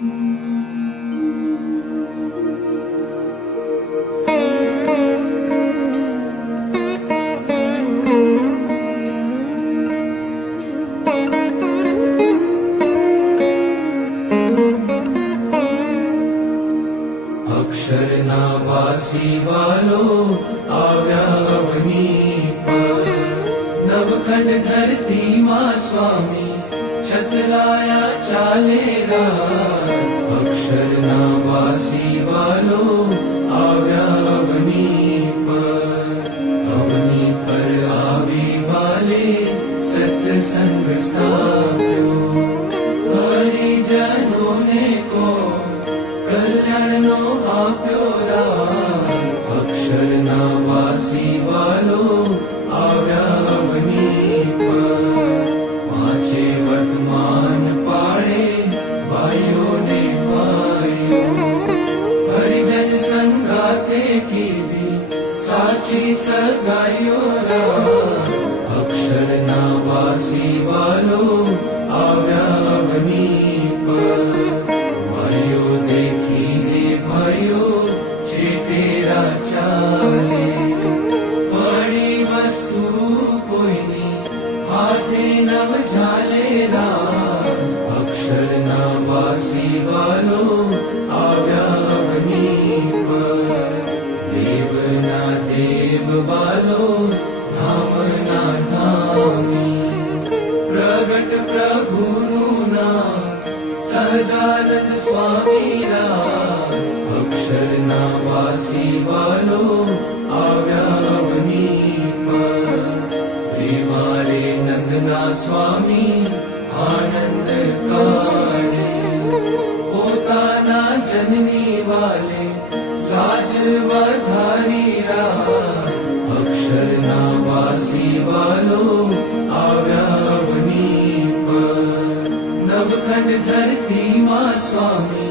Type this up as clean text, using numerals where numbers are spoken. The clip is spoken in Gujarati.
અક્ષરના વાસી વાલો આવ્યા અવની પર, નવખંડ ધરતીમાં સ્વામી છતરાયા ચાલે રાત. અક્ષરના વાસી વાલો આવ્યા અવની પર આવી વાલે સત્સંગ સ્થાપ્યો. હરિજનોને કો કલ્યાણનો આપ્યો રાહ. અક્ષરના વાસી વાલો આવ્યા અવની પર, પાંચે વર્તમાન પાડે ભાઈઓને ભાઈઓ. હરિજન સંગાતે કીધી સાચી સગાઈઓ રાહ. અક્ષરના વાસી વાલો આવ્યા અવની પર, ભાઈઓ દેખીને ભાઈઓ છેટેરા ચાલે. પડી વસ્તુ કોઈની હાથે નવ ઝાલે રાહ. અક્ષરના વાસી વાલો આવ્યા અવની પર, દેવના દેવ વાલો ધામના ધામી. પ્રગટ પ્રભુનું નામ સહજાનંદ સ્વામી રાહ. અક્ષરના વાસી વાલો આવ્યા અવની પર, પ્રેમારે નંદના સ્વામી આનંદ કાઢે. પોતાના જનની વાલે લાજ વધારી રાહ. અક્ષરના વાસી વાલો આવ્યા અવની પર, નવખંડ ધરતીમાં સ્વામી